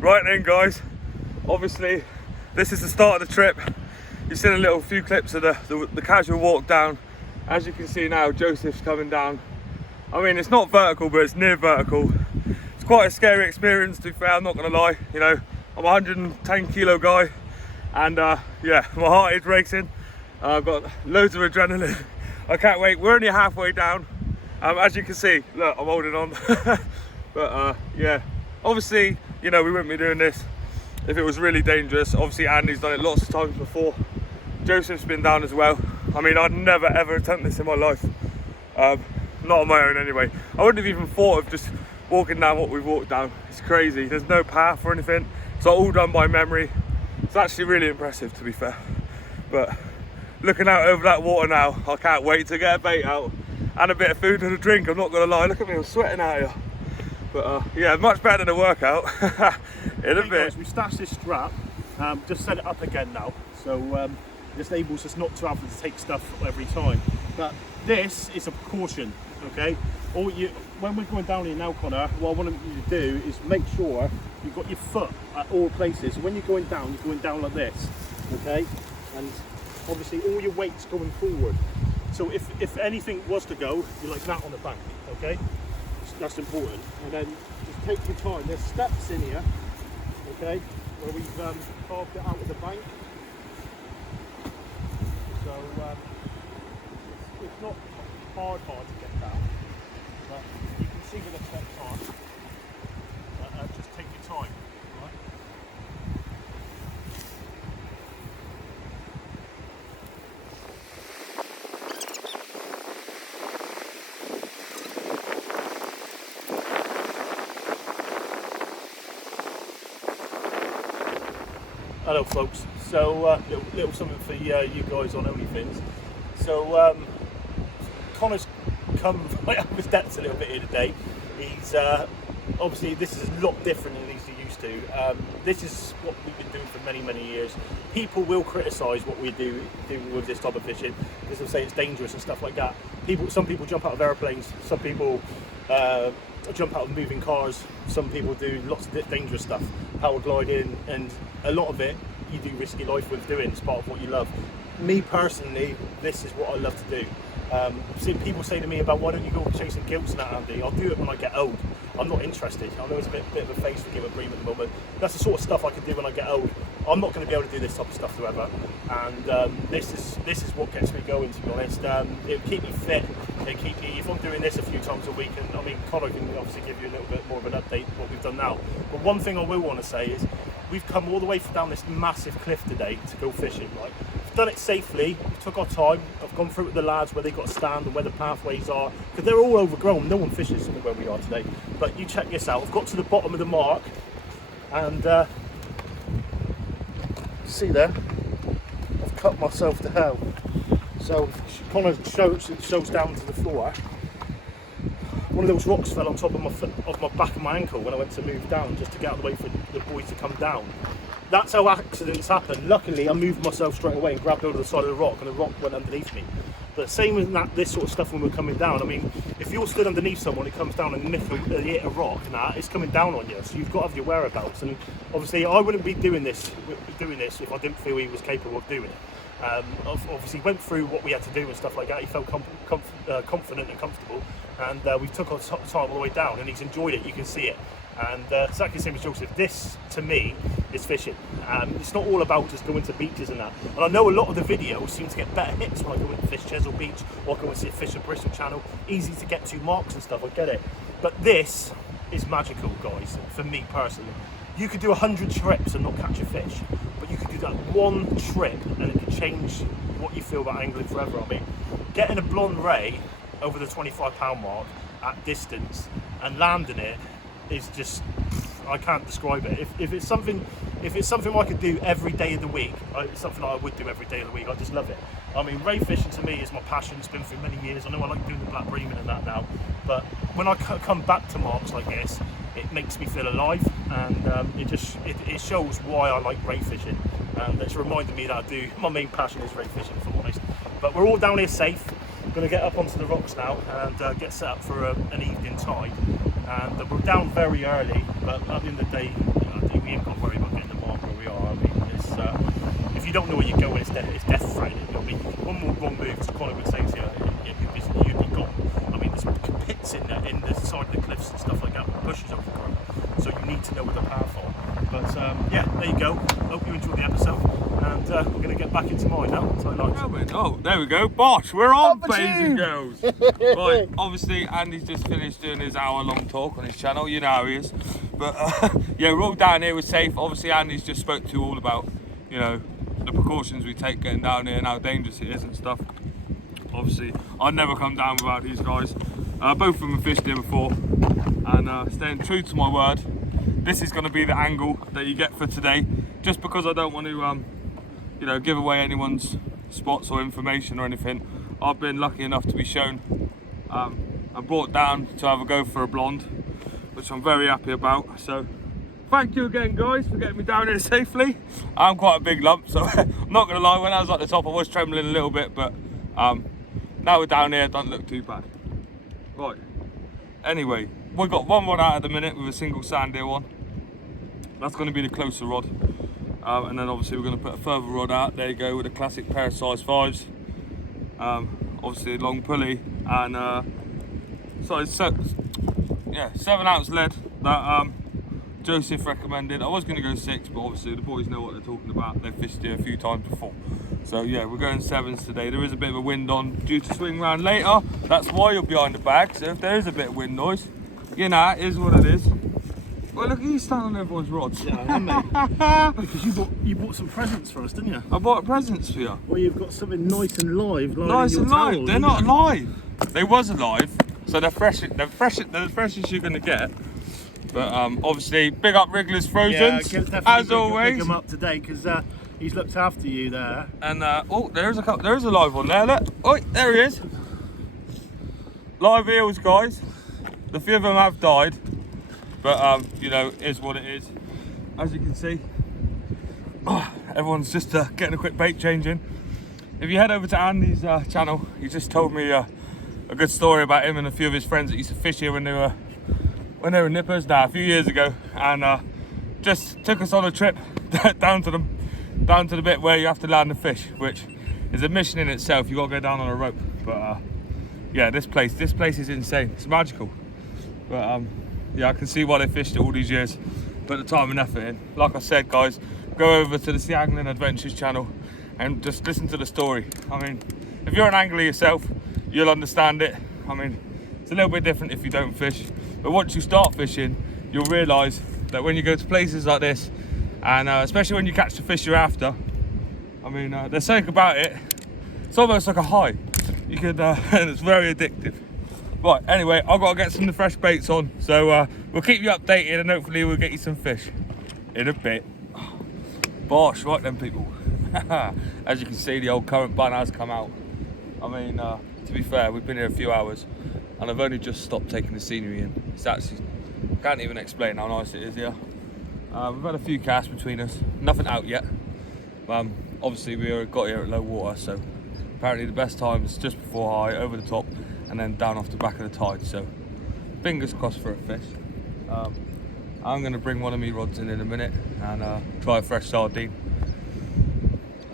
Right then guys, obviously this is the start of the trip. You've seen a few clips of the casual walk down. As you can see now, Joseph's coming down. I mean, it's not vertical, but it's near vertical. It's quite a scary experience, to be fair, I'm not gonna lie. You know, I'm a 110 kilo guy, and yeah, my heart is racing. I've got loads of adrenaline. I can't wait. We're only halfway down. As you can see, look, I'm holding on. But yeah, obviously, you know, we wouldn't be doing this if it was really dangerous. Obviously, Andy's done it lots of times before. Joseph's been down as well. I mean, I'd never ever attempt this in my life. Not on my own anyway. I wouldn't have even thought of just walking down what we've walked down. It's crazy. There's no path or anything. It's all done by memory. It's actually really impressive, to be fair. But looking out over that water now, I can't wait to get a bait out and a bit of food and a drink. I'm not gonna lie, look at me, I'm sweating out here. But yeah, much better than a workout. In a bit. Guys, we stashed this strap, just set it up again now, so this enables us not to have to take stuff every time. But this is a precaution, okay? When we're going down here now, Connor, what I want you to do is make sure you've got your foot at all places. So when you're going down like this, okay? And obviously all your weight's going forward. So if anything was to go, you're like that on the bank, okay? That's important. And then just take your time. There's steps in here, okay, where we've carved it out of the bank. So it's not hard to get down, but you can see where the steps are. Just take your time, right? Hello folks, so little something for you guys on OnlyFins. So Connor's come right up his depths a little bit here today. He's obviously, this is a lot different than he's used to. This is what we've been doing for many years. People will criticise what we do with this type of fishing because they'll say it's dangerous and stuff like that. Some people jump out of airplanes, some people jump out of moving cars, some people do lots of dangerous stuff, power gliding, and a lot of it you do risk your life with doing. It's part of what you love. Me personally, this is what I love to do. See, people say to me about, why don't you go chasing gilts and that, Andy? I'll do it when I get old. I'm not interested. I know it's a bit of a face for Give a Bream at the moment. That's the sort of stuff I can do when I get old. I'm not going to be able to do this type of stuff forever. And this is what gets me going, to be honest. It'll keep me fit. It'll keep me, if I'm doing this a few times a week, and I mean, Connor can obviously give you a little bit more of an update of what we've done now. But one thing I will want to say is, we've come all the way down this massive cliff today to go fishing, right? We've done it safely, we took our time. I've gone through with the lads where they've got to stand and where the pathways are, because they're all overgrown. No one fishes where we are today. But you check this out. I've got to the bottom of the mark, and see there, I've cut myself to hell. So Connor shows down to the floor. One of those rocks fell on top of my back of my ankle when I went to move down, just to get out of the way for the boys to come down. That's how accidents happen. Luckily, I moved myself straight away and grabbed over the side of the rock, and the rock went underneath me. But same with this sort of stuff when we're coming down. I mean, if you're stood underneath someone, it comes down and hit a rock, and it's coming down on you. So you've got to have your whereabouts. And obviously, I wouldn't be doing this if I didn't feel he was capable of doing it. Obviously went through what we had to do and stuff like that. He felt confident and comfortable, and we took our time all the way down, and he's enjoyed it. You can see it, and exactly the same as Joseph. This to me is fishing. It's not all about just going to beaches and that. And I know a lot of the videos seem to get better hits when I go and fish Chesil Beach or go and fish the Bristol Channel. Easy to get to marks and stuff. I get it, but this is magical, guys. For me personally. You could do 100 trips and not catch a fish, but you could do that one trip and it could change what you feel about angling forever. I mean, getting a blonde ray over the 25-pound mark at distance and landing it is just, I can't describe it. If it's something I could do every day of the week, it's something I would do every day of the week. I just love it. I mean, ray fishing to me is my passion. It's been for many years. I know I like doing the black breaming and that now, but when I come back to marks like this, it makes me feel alive, and it shows why I like ray fishing, and it's reminded me that my main passion is ray fishing, if I'm honest. But we're all down here safe. I'm going to get up onto the rocks now and get set up for an evening tide. and we're down very early. But at the end of the day, we ain't got to worry about getting the mark where we are. I mean, it's, if you don't know where you're going, it's death threatening. I mean, one more wrong move, as Connor would say to you, you'd be gone. I mean, there's pits in the side of the cliffs and stuff like that, with bushes overgrown. So you need to know where the path are. But yeah, there you go. Hope you enjoyed the episode, and we're going to get back into mine now. Oh, there we go. Bosh, we're on, boys and girls. Right, obviously Andy's just finished doing his hour-long talk on his channel. You know how he is. But yeah, we're all down here. We're safe. Obviously, Andy's just spoke to you all about, you know, the precautions we take getting down here and how dangerous it is and stuff. Obviously, I'd never come down without these guys. Both of them have fished here before, and staying true to my word, this is going to be the angle that you get for today. Just because I don't want to, you know, give away anyone's spots or information or anything. I've been lucky enough to be shown and brought down to have a go for a blonde, which I'm very happy about. So thank you again, guys, for getting me down here safely. I'm quite a big lump, so I'm not going to lie, when I was at the top I was trembling a little bit, but now we're down here, it doesn't look too bad. Right, anyway, we've got one rod out at the minute with a single sand deal on. That's going to be the closer rod. And then obviously we're going to put a further rod out. There you go, with a classic pair of size 5s. Obviously a long pulley and size 7-ounce lead that Joseph recommended. I was going to go 6, but obviously the boys know what they're talking about. They've fished here a few times before. So yeah, we're going 7s today. There is a bit of a wind on due to swing round later. That's why you're behind the bag. So if there is a bit of wind noise, you know, it is what it is. Well, look at you standing on everyone's rods. Yeah, I am, mate. Because you bought some presents for us, didn't you? I bought presents for you. Well, you've got something nice and live. Nice and live. They're not alive. They was alive, so they're fresh. They're the freshest you're gonna get. But obviously, big up Wriggler's Frozen's, as always. Pick him up today because he's looked after you there. And oh, there's a live one there. Look, oh, there he is. Live eels, guys. The few of them have died. But you know, it is what it is. As you can see, everyone's just getting a quick bait change in. If you head over to Andy's channel, he just told me a good story about him and a few of his friends that used to fish here when they were nippers. A few years ago, and just took us on a trip down to the bit where you have to land the fish, which is a mission in itself. You got to go down on a rope. But yeah, this place is insane. It's magical. But yeah, I can see why they fished it all these years, put the time and effort in. Like I said, guys, go over to the Sea Angling Adventures channel and just listen to the story. I mean, if you're an angler yourself, you'll understand it. I mean, it's a little bit different if you don't fish, but once you start fishing, you'll realise that when you go to places like this, and especially when you catch the fish you're after, I mean, there's something about it. It's almost like a high. You could, and it's very addictive. Right, anyway, I've got to get some of the fresh baits on, so we'll keep you updated and hopefully we'll get you some fish in a bit. Bosh, right then, people. As you can see, the old current bun has come out. I mean, to be fair, we've been here a few hours and I've only just stopped taking the scenery in. It's actually, can't even explain how nice it is here. We've had a few casts between us, nothing out yet. Obviously we got here at low water, so apparently the best time is just before high, over the top, and then down off the back of the tide. So fingers crossed for a fish. I'm going to bring one of me rods in a minute and try a fresh sardine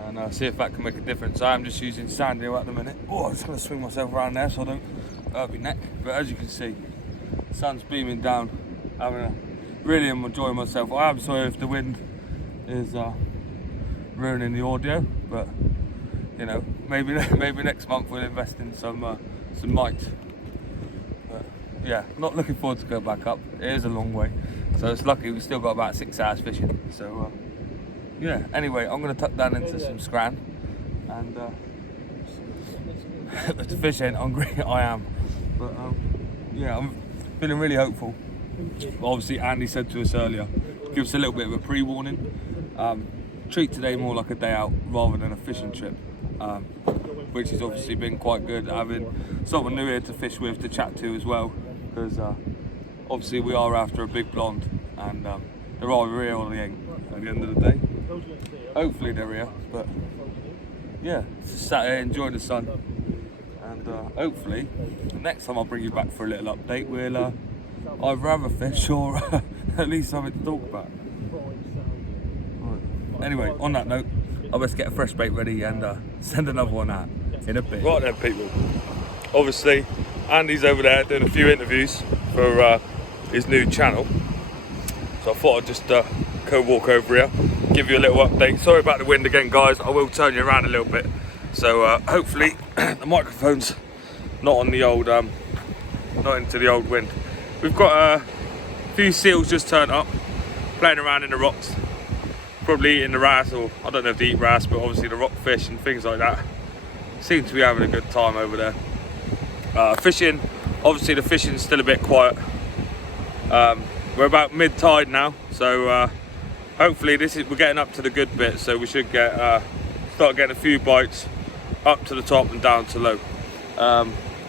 and see if that can make a difference. I am just using sand here at the minute. Oh, I'm just going to swing myself around there so I don't hurt my neck. But as you can see, the sun's beaming down. Really am enjoying myself. I am sorry if the wind is ruining the audio, but you know, maybe next month we'll invest in some mics. But yeah, not looking forward to go back up. It is a long way, so it's lucky we've still got about 6 hours fishing. So yeah, anyway, I'm going to tuck down into some scran, and if the fish ain't hungry, I am. But yeah, I'm feeling really hopeful. Obviously, Andy said to us earlier, give us a little bit of a pre-warning. Treat today more like a day out rather than a fishing trip, which has obviously been quite good, having someone new here to fish with, to chat to as well, because obviously we are after a big blonde, and they're either real or they ain't at the end of the day. Hopefully they're real, but yeah, just sat here enjoying the sun, and hopefully next time I'll bring you back for a little update, I'd rather fish or at least something to talk about. Right. Anyway, on that note, I best get a fresh bait ready and send another one out in a bit. Right then, people. Obviously, Andy's over there doing a few interviews for his new channel. So I thought I'd just co-walk over here, give you a little update. Sorry about the wind again, guys. I will turn you around a little bit. So hopefully the microphone's not on the old, not into the old wind. We've got a few seals just turned up, playing around in the rocks, probably eating the wrasse, or I don't know if they eat wrasse, but obviously the rockfish and things like that. Seem to be having a good time over there. Fishing, obviously the fishing's still a bit quiet. We're about mid-tide now, so hopefully we're getting up to the good bit, so we should get start getting a few bites up to the top and down to low.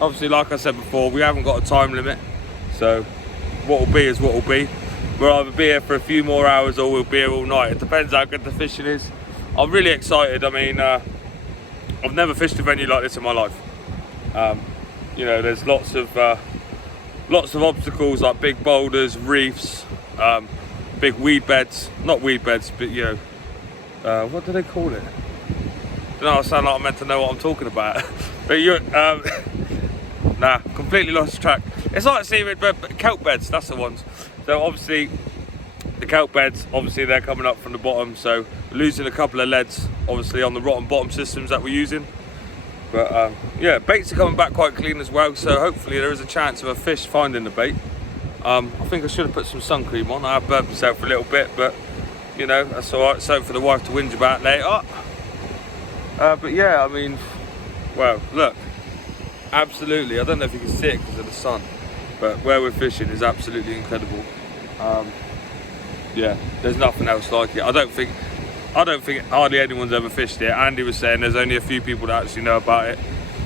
Obviously, like I said before, we haven't got a time limit, so what will be is what will be. We'll either be here for a few more hours or we'll be here all night. It depends how good the fishing is. I'm really excited. I mean, I've never fished a venue like this in my life. You know, there's lots of obstacles like big boulders, reefs, big weed beds. Not weed beds, but you know, what do they call it? No, I sound like I'm meant to know what I'm talking about. But nah, completely lost track. It's like seaweed, but kelp beds, that's the ones. So obviously, the kelp beds, obviously they're coming up from the bottom, so we're losing a couple of leads, obviously on the rotten bottom systems that we're using. But yeah, baits are coming back quite clean as well, so hopefully there is a chance of a fish finding the bait. I think I should have put some sun cream on. I have burnt myself for a little bit, but you know, that's alright, so for the wife to whinge about later. But yeah, I mean, well, look, absolutely, I don't know if you can see it because of the sun, but where we're fishing is absolutely incredible. Yeah, there's nothing else like it. I don't think hardly anyone's ever fished it. Andy was saying there's only a few people that actually know about it.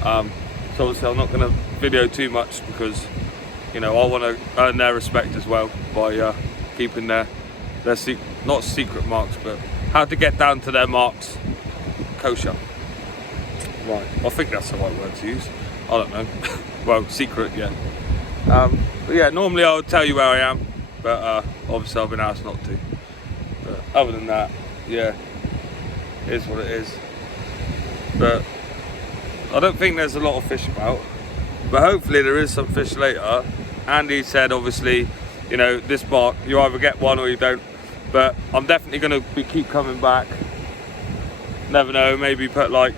So obviously I'm not going to video too much because, you know, I want to earn their respect as well by keeping their not secret marks, but how to get down to their marks kosher. Right, I think that's the right word to use. I don't know. Well, secret, yeah. But yeah, normally I would tell you where I am, but obviously I've been asked not to. But other than that, yeah, it is what it is. But I don't think there's a lot of fish about, but hopefully there is some fish later. Andy said, obviously, you know, this mark, you either get one or you don't, but I'm definitely going to keep coming back. Never know, maybe put like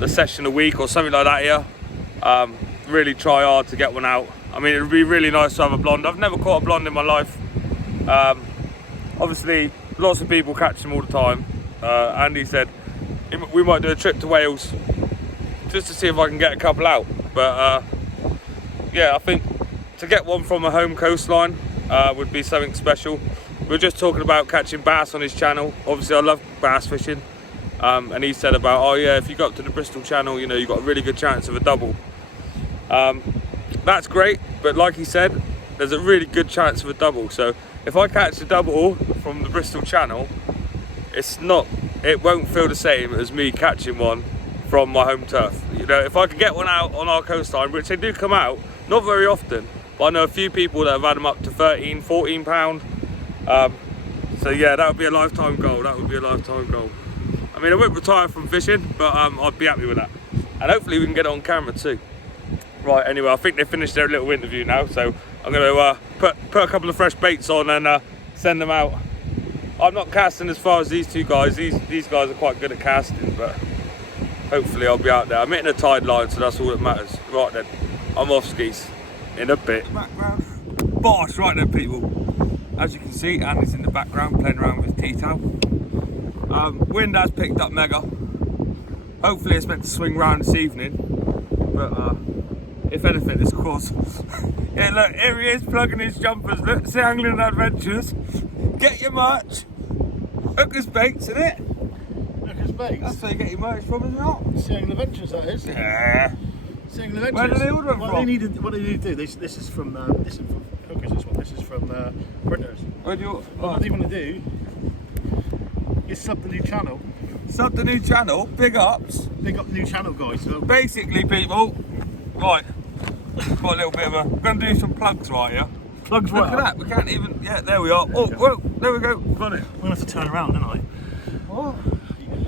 a session a week or something like that here. Really try hard to get one out. I mean, it would be really nice to have a blonde. I've never caught a blonde in my life. Obviously, lots of people catch them all the time. Andy said we might do a trip to Wales just to see if I can get a couple out. But yeah, I think to get one from a home coastline would be something special. We were just talking about catching bass on his channel. Obviously, I love bass fishing. And he said about, oh yeah, if you go up to the Bristol Channel, you know, you've got a really good chance of a double. That's great, but like he said, there's a really good chance of a double. So if I catch a double from the Bristol Channel, it won't feel the same as me catching one from my home turf. You know, if I could get one out on our coastline, which they do come out, not very often, but I know a few people that have had them up to 13, 14 pound. So yeah, that would be a lifetime goal. That would be a lifetime goal. I mean, I won't retire from fishing, but I'd be happy with that. And hopefully we can get it on camera too. Right, anyway, I think they finished their little interview now, so I'm going to put a couple of fresh baits on and send them out. I'm not casting as far as these two guys. These guys are quite good at casting, but hopefully I'll be out there. I'm hitting a tide line, so that's all that matters. Right then, I'm off skis in a bit. Background, bosh, right then, people. As you can see, Andy's in the background playing around with his tea towel. Wind has picked up mega. Hopefully it's meant to swing round this evening, but if anything, it's course. Yeah, look, here he is plugging his jumpers. Look, Sea Angling Adventures. Get your merch. Hooker's baits, isn't it? Hooker's baits? That's where you get your merch from, isn't it? Sea Angling Adventures, that is. Yeah. Sea Angling Adventures. Where do they order them from? What they need to do, this is from Hookers, this one. This is from Printers. What they want to do is sub the new channel. Sub the new channel, big ups. Big up the new channel, guys. So basically, people, right, got a little bit of we're going to do some plugs right here. Plugs Look right at up. that, we can't even, yeah, there we are. Oh, whoa, there we go. Got it. I'm gonna have to turn around, don't I? Oh,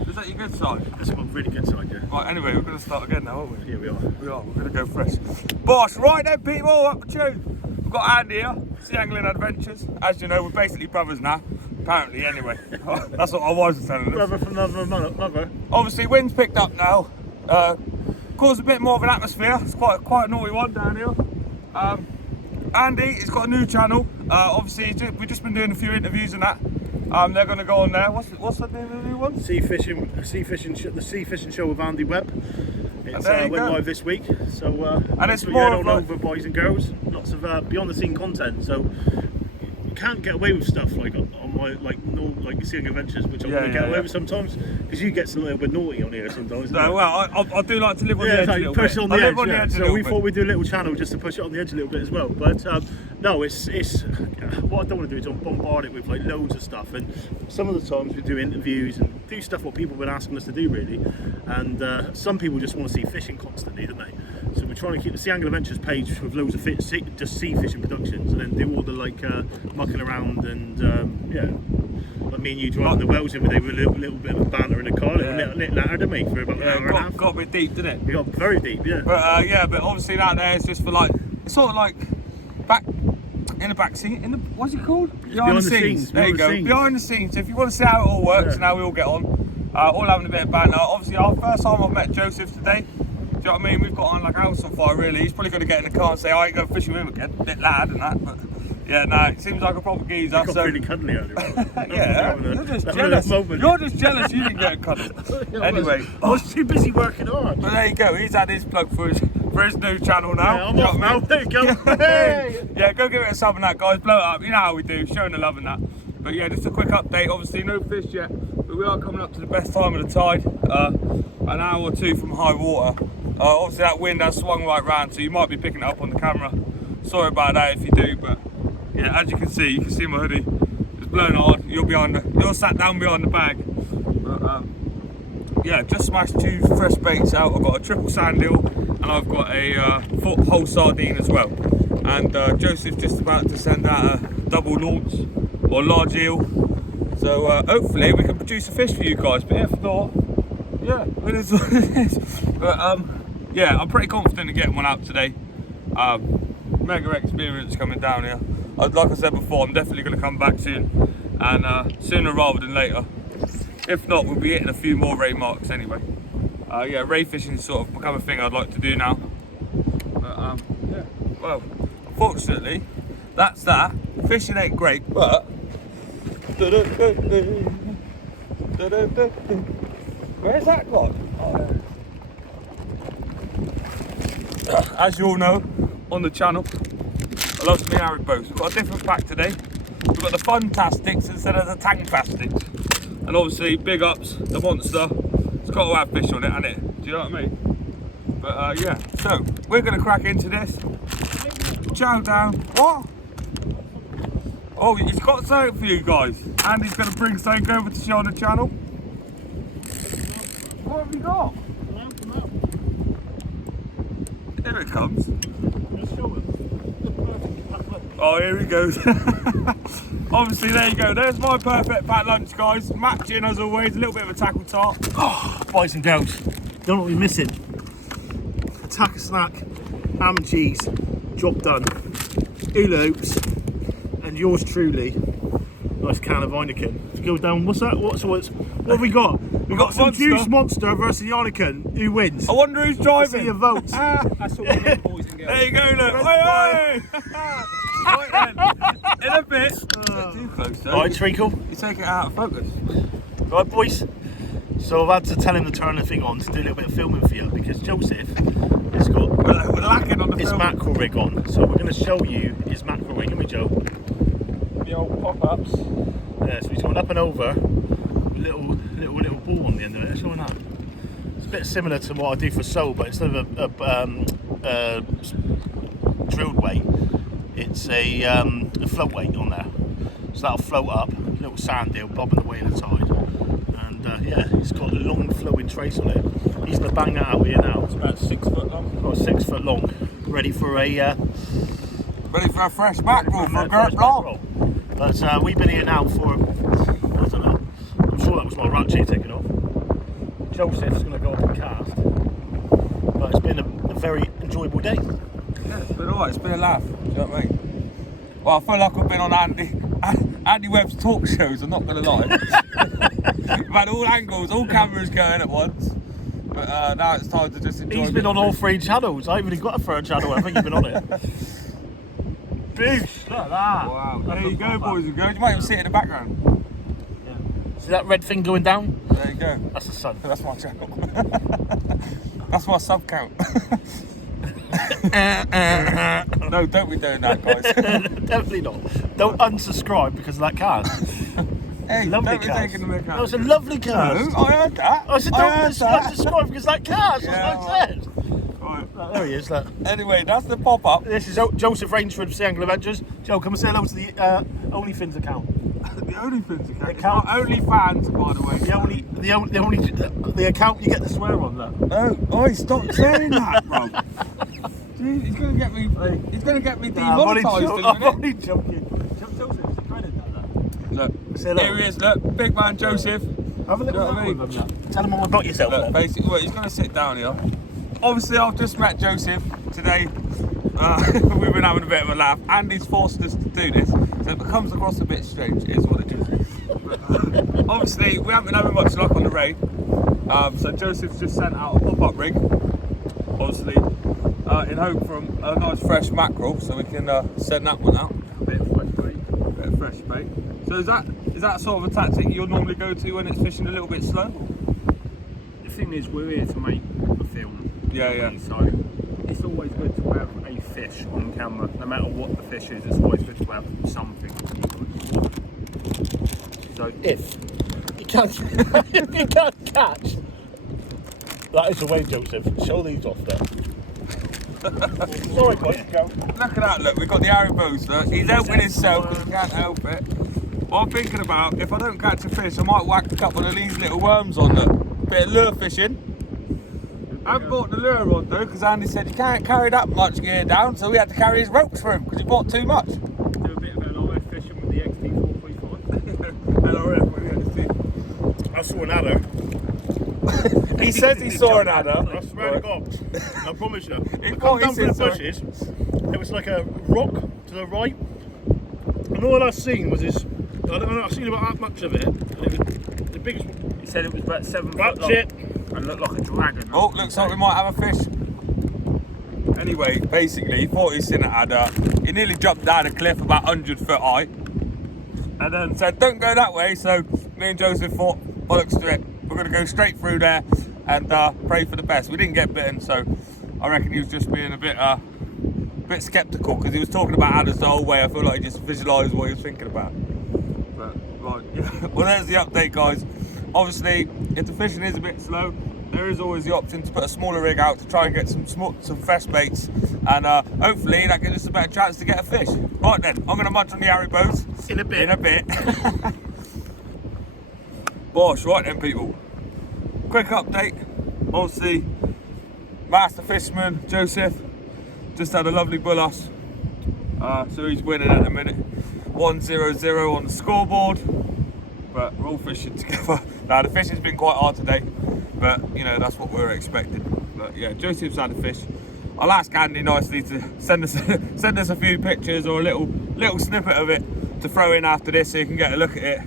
is that your good side? That's one really good side, yeah. Right, anyway, we're going to start again now, aren't we? Here we are. We are, we're going to go fresh. Boss, right then, people, up the tune. We've got Andy here, Sea Angling Adventures. As you know, we're basically brothers now. Apparently, anyway. That's what our wives are telling us. Brother from another mother. Obviously, wind's picked up now. Caused a bit more of an atmosphere. It's quite a naughty one down here. Andy, he's got a new channel. Obviously, we've just been doing a few interviews and that. They're going to go on there. What's the name of the new one? The Sea Fishing Show with Andy Webb. It went live this week, so and it's so more head on like, over, boys and girls. Lots of behind the scene content. So you can't get away with stuff like on my like Seeing Adventures, which I want to get away with sometimes, because you get a little bit naughty on here sometimes. No, well, I do like to live on the edge a little push bit. on the edge. So we thought we'd do a little channel just to push it on the edge a little bit as well. But no, it's what I don't want to do is bombard it with like loads of stuff. And some of the times we do interviews and do stuff what people have been asking us to do really. And some people just want to see fishing constantly, don't they? So we're trying to keep the Sea Angling Adventures page with loads of just sea fishing productions, and then do all the like mucking around and like me and you driving the wells every day with a little bit of banter in the car, little ladder, didn't we, for about an hour and a half. Got a bit deep, didn't it? We got very deep, yeah. But but obviously that there is just for like, it's sort of like back in the back seat, what's it called? Behind the scenes. There you go. Behind the scenes. So if you want to see how it all works and how we all get on, all having a bit of banter. Obviously our first time I've met Joseph today. Do you know what I mean? We've got on like a house on fire really. He's probably going to get in the car and say, I ain't going fishing with him again. Bit lad and that, but yeah, no, it seems like a proper geezer. You got really cuddly earlier. Yeah, you're just jealous. You're just jealous you didn't get a cuddle. Anyway, I was too busy working hard. But there you go, he's had his plug for his new channel now. Yeah, I'm off now. There you go. Hey. Yeah, go give it a sub and that, guys. Blow it up. You know how we do, showing the love and that. But yeah, just a quick update. Obviously, no fish yet, but we are coming up to the best time of the tide. An hour or two from high water. Obviously, that wind has swung right round, so you might be picking it up on the camera. Sorry about that if you do, but yeah, as you can see my hoodie. It's blowing hard. You're sat down behind the bag. But yeah, just smashed 2 fresh baits out. I've got a triple sand eel and I've got a whole sardine as well. And Joseph's just about to send out a double launch or large eel. So hopefully we can produce a fish for you guys. But if not, yeah, it is what it is. But yeah, I'm pretty confident in getting one out today. Mega experience coming down here. Like I said before, I'm definitely going to come back soon, and sooner rather than later. If not, we'll be hitting a few more ray marks anyway. Yeah, ray fishing has sort of become a thing I'd like to do now. But yeah, well, unfortunately, that's that. Fishing ain't great, but where's that gone? Oh, there. As you all know, on the channel, I love to be Harry boats. We've got a different pack today. We've got the Fun-tastics instead of the Tank-tastics. And obviously, big ups, the monster. It's got to have fish on it, hasn't it? Do you know what I mean? But yeah, so we're going to crack into this. Chow down. What? Oh, he's got something for you guys. And he's going to bring something over to show on the channel. What have you got? Here it comes. Oh, here he goes. Obviously, there you go. There's my perfect packed lunch, guys. Matching as always, a little bit of a tackle tart. Oh, boys and girls, don't know what we're missing. A tackle snack, ham and cheese, job done. Hula hoops, and yours truly, nice can of Heineken. Go down. What's that? What have we got? We've got some Juice Monster versus the Heineken. Who wins? I wonder who's driving. See your votes. That's all right, boys and girls. There you go, look. Oi, oi. Right then, in a bit. Too close, though. Alright, Treacle. You take it out of focus. Right, boys. So I've had to tell him to turn the thing on to do a little bit of filming for you, because Joseph has got We're lacking on the his film. mackerel rig on. So we're going to show you his mackerel rig, haven't we, Joe? The old pop-ups. Yeah, so he's going up and over with a little ball on the end of it. Showing that. It's a bit similar to what I do for sole, but instead of a drilled weight, it's a float weight on there. So that'll float up, little sand deal, bobbing away in the tide. And yeah, it's got a long flowing trace on it. He's going to bang that out here now. It's about 6 foot long. About 6 foot long, ready for a Ready for a fresh mackerel for a Gert Blanc. But we've been here now for, I don't know, I'm sure that was my ranch here taking off. Joseph's going to go up and cast. But it's been a very enjoyable day. Yeah, it's been alright, it's been a laugh. Do you know what I mean? Well, I feel like I've been on Andy Webb's talk shows, I'm not going to lie. We've had all angles, all cameras going at once. But now it's time to just enjoy. He's been on all 3 channels. I haven't even got a 3rd channel. I think he's been on it. Boosh! Look at that. Wow. There you go, boys and girls. You might even see it in the background. Yeah. See that red thing going down? There you go. That's the sun. That's my channel. That's my sub count. No, don't be doing that, guys. Definitely not. Don't unsubscribe because of that cast. Hey, lovely don't be cast. taking the mick out. That was a lovely cast. No, I heard that. I said don't unsubscribe because of that cast. Yeah, That's what I said. Right. There he is. Look. Anyway, that's the pop-up. This is Joseph Rainsford of Sea Angle Adventures. Joe, come and say hello to the OnlyFins account. The OnlyFins account. It's Account. not OnlyFans, by the way. The account you get to swear on. Look. No, oi, stop saying that, bro. Dude, he's gonna get me. He's gonna get me demonetised. I'm only joking. Joseph's credit that. Look, Say hello. here he is. Look, big man Joseph. Have a little Do you know what I look with him. Look. Tell him all about yourself. Look, Look. basically, well, he's gonna sit down here. Obviously, I've just met Joseph today. We've been having a bit of a laugh. Andy's forced us to do this, so it comes across a bit strange. It is what it is. But, obviously, we haven't been having much luck on the raid. So Joseph's just sent out a pop-up rig, obviously, in hope for a nice fresh mackerel, so we can send that one out. A bit of fresh bait. A bit of fresh bait. So is that sort of a tactic you'll normally go to when it's fishing a little bit slow? The thing is, we're here to make a film. Yeah, yeah. So it's always good to have a fish on camera, no matter what the fish is. It's always good to have something. So If you can't catch, that is the way, Joseph. Show these off there. Sorry, boys. Go. Look at that, look, we've got the Harry Booster. He's helping himself because he can't help it. What I'm thinking about, if I don't catch a fish, I might whack a couple of these little worms on them. Bit of lure fishing. I haven't bought the lure on though, because Andy said you can't carry that much gear down, so we had to carry his ropes for him because he bought too much. do a bit of LRF fishing with the XT435. LRF with the XT. I saw an adder. He says he saw an adder. I swear to God. I promise you. I thought come he down from the said so. bushes. There was like a rock to the right, and all I seen was this. I don't know. I've seen about that much of it. And it was the biggest one. He said it was about 7 foot That's long it. and looked like a dragon. Oh, looks like we might have a fish. Anyway, basically, he thought he'd seen an adder. He nearly jumped down a cliff about 100 foot high. And then said, don't go that way. So me and Joseph thought, bollocks to it. We're going to go straight through there and pray for the best. We didn't get bitten, so I reckon he was just being a bit sceptical because he was talking about adders the whole way. I feel like he just visualised what he was thinking about. But, right, yeah. Well, there's the update, guys. Obviously, if the fishing is a bit slow, there is always the option to put a smaller rig out to try and get some fresh baits, and hopefully that gives us a better chance to get a fish. Right then, I'm going to munch on the Harry boats In a bit. In a bit. Bosh, right then, people. Quick update. Obviously, master fisherman Joseph just had a lovely bullass, so he's winning at the minute. 1-0-0 on the scoreboard. But we're all fishing together. Now the fishing's been quite hard today, but you know that's what we were expecting. But yeah, Joseph's had a fish. I'll ask Andy nicely to send us a few pictures or a little snippet of it to throw in after this, so you can get a look at it.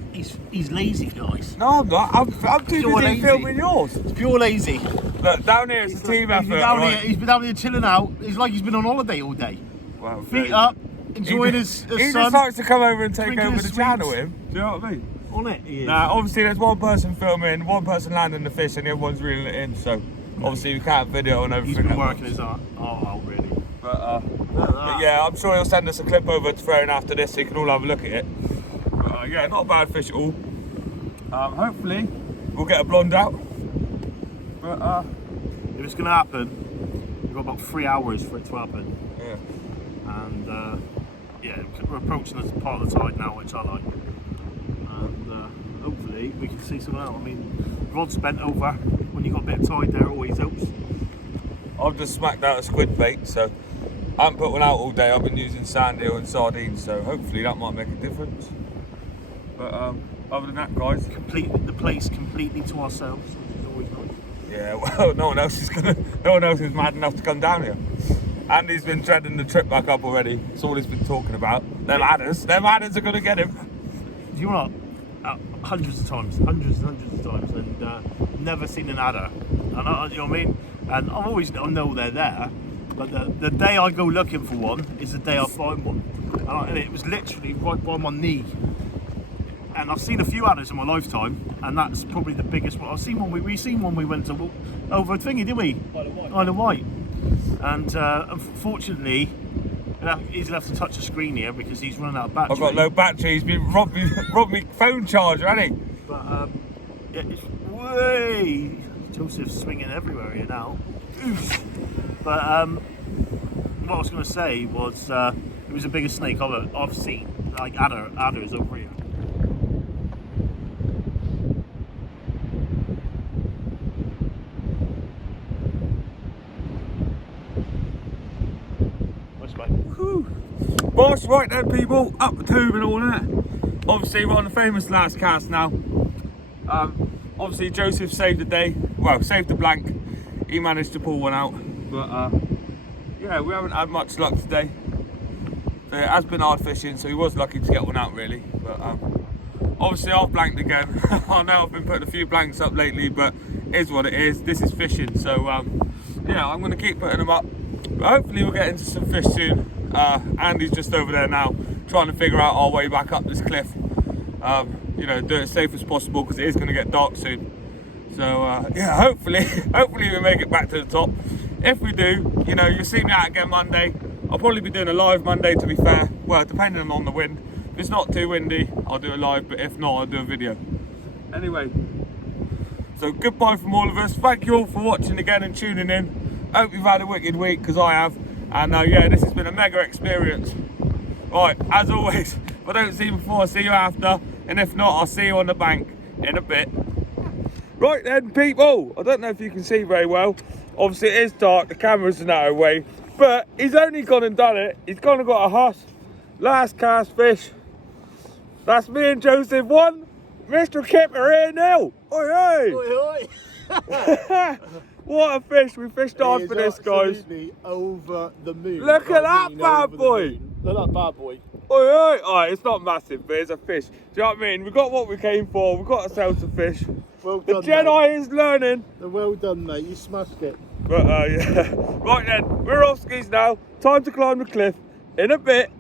He's lazy, guys. No, I'm not. I'm too You're busy lazy. filming yours. It's pure lazy. Look, down here it's a team effort. Right? He's been down here chilling out. It's like he's been on holiday all day. Wow, Feet up, enjoying his he sun. decides to come over and take drinking over his the sweets. channel with him. Do you know what I mean? On it, he is. Now, obviously, there's one person filming, one person landing the fish, and the other one's reeling it in. So, obviously, we can't video and everything. He's been at working once. his art out, really. But yeah, I'm sure he'll send us a clip over to throw in after this, so you can all have a look at it. But yeah, not a bad fish at all. Hopefully, we'll get a blonde out. But If it's going to happen, we've got about 3 hours for it to happen. yeah. And yeah, we're approaching the part of the tide now, which I like. And hopefully we can see something out. I mean, rod's bent over. When you've got a bit of tide there, it always helps. I've just smacked out a squid bait, so I haven't put one out all day. I've been using sand eel and sardines, so hopefully that might make a difference. But other than that, guys, The place completely to ourselves, which is always nice. yeah, well, no one else is mad enough to come down here. Andy's been dreading the trip back up already. That's all he's been talking about. Them adders are going to get him. Do you know what? Hundreds and hundreds of times, and never seen an adder. And you know what I mean? And I know they're there, but the day I go looking for one is the day I find one. And it was literally right by my knee. And I've seen a few adders in my lifetime, and that's probably the biggest one. I've seen one. We seen one. We went to over a thingy, did we? Isle of Wight. And unfortunately, he's left to touch the screen here because he's running out of battery. I've got no battery. He's been robbed me phone charger, hasn't he? But yeah, it's way. Joseph's swinging everywhere here now. Oof. But what I was going to say was it was the biggest snake I've seen. Like adders over here. Boss, right then people, up the tube and all that. Obviously we're on the famous last cast now. Obviously Joseph saved the day, well, saved the blank. He managed to pull one out, but yeah, we haven't had much luck today. It has been hard fishing, so he was lucky to get one out really. But obviously I've blanked again. I know I've been putting a few blanks up lately, but it is what it is. This is fishing, so yeah, I'm going to keep putting them up. But hopefully we'll get into some fish soon. Andy's just over there now trying to figure out our way back up this cliff. You know, do it as safe as possible because it is going to get dark soon. So yeah, hopefully we make it back to the top. If we do, you know, you'll see me out again Monday. I'll probably be doing a live Monday, to be fair. Well, depending on the wind. If it's not too windy, I'll do a live, but if not, I'll do a video. Anyway, so goodbye from all of us. Thank you all for watching again and tuning in. Hope you've had a wicked week, because I have. And yeah, this has been a mega experience. Right, as always, if I don't see you before, I'll see you after. And if not, I'll see you on the bank in a bit. Right then, people, I don't know if you can see very well. Obviously, it is dark, the camera's in our way. But he's only gone and done it. He's gone and got a huss. Last cast fish. That's me and Joseph 1. Mr. Kipper here now. Oi, oi. Oi, oi. What a fish. We fished hard for this, guys. Absolutely over the moon. Look at that bad boy. Look at that bad boy. Oi, oi. Alright, it's not massive, but it's a fish. Do you know what I mean? We got what we came for. We got ourselves a fish. Well The done, Jedi mate. is learning. Well done, mate. You smashed it. But yeah. Right then, we're off skis now. Time to climb the cliff. In a bit.